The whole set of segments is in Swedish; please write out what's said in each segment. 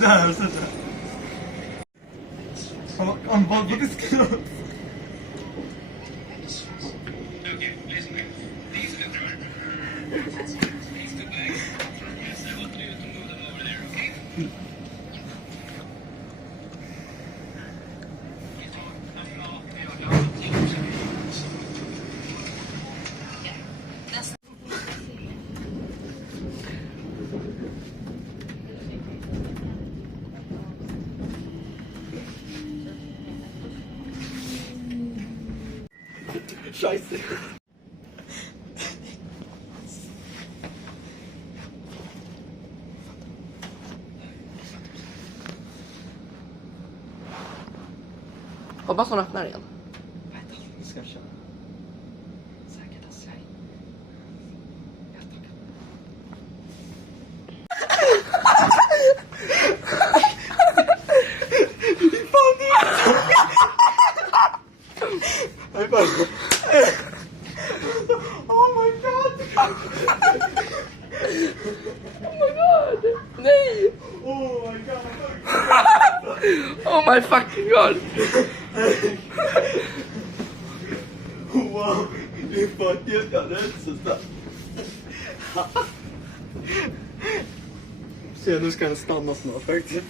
där har du sett det? Han var på disken. Scheiße. Hoppas hon öppnar igen. Vänta, nu ska jag köra. Säkert att säga. Jag tackar. Oh my god! Oh my god! Nej! Oh my god! Oh my fucking god! Wow! Det är fan helt rätt. Se, nu ska den stanna snart faktiskt.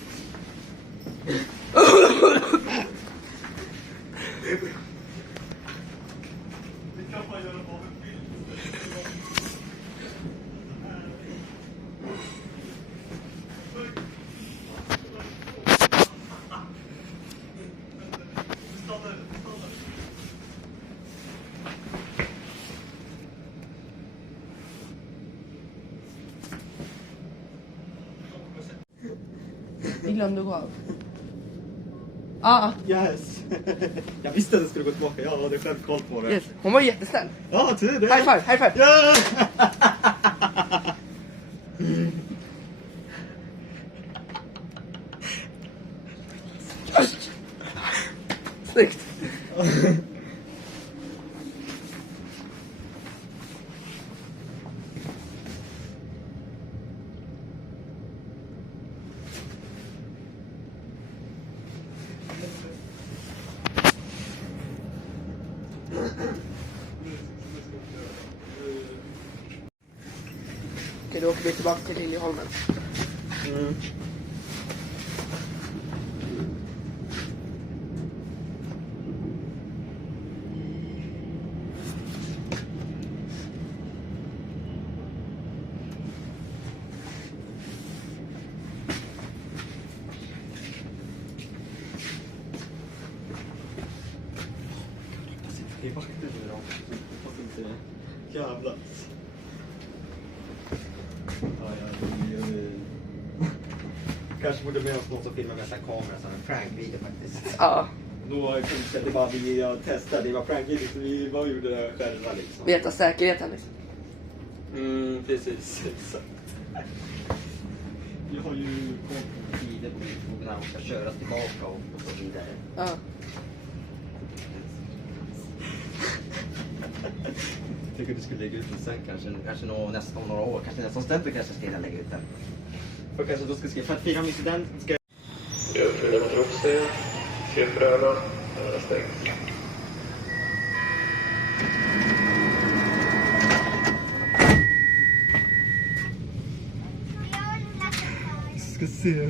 Vi kan bara göra av en bild. Vi glömde gå av. Ah, Yes! Jag visste att det skulle gå tillbaka, jag hade själv koll på det. yes. Hon var jättesnäll. Ja, tur det! High five, high five! Ja! Snyggt! Okej, då åker vi tillbaka till Liljeholmen. Mm. Det är vakter nu då. Hoppas inte jävlas. Kanske borde med oss någon som filmar med en kamera, så en prank-video faktiskt. Ja, Då fortsätter bara vi testa, det var prank-video så vi bara gjorde det själva liksom. veta säkerheten liksom. Precis. Vi har ju koll på tider på YouTube när de ska köras tillbaka och så vidare. Ja. Jag tycker du skulle lägga ut den sen kanske nästan om några år, kanske nästan studenter kanske ska lägga ut den. För kanske då ska skriva, för att fira min student ska jag fyller mot Roxy, Silfröna, den är stängd. ska se.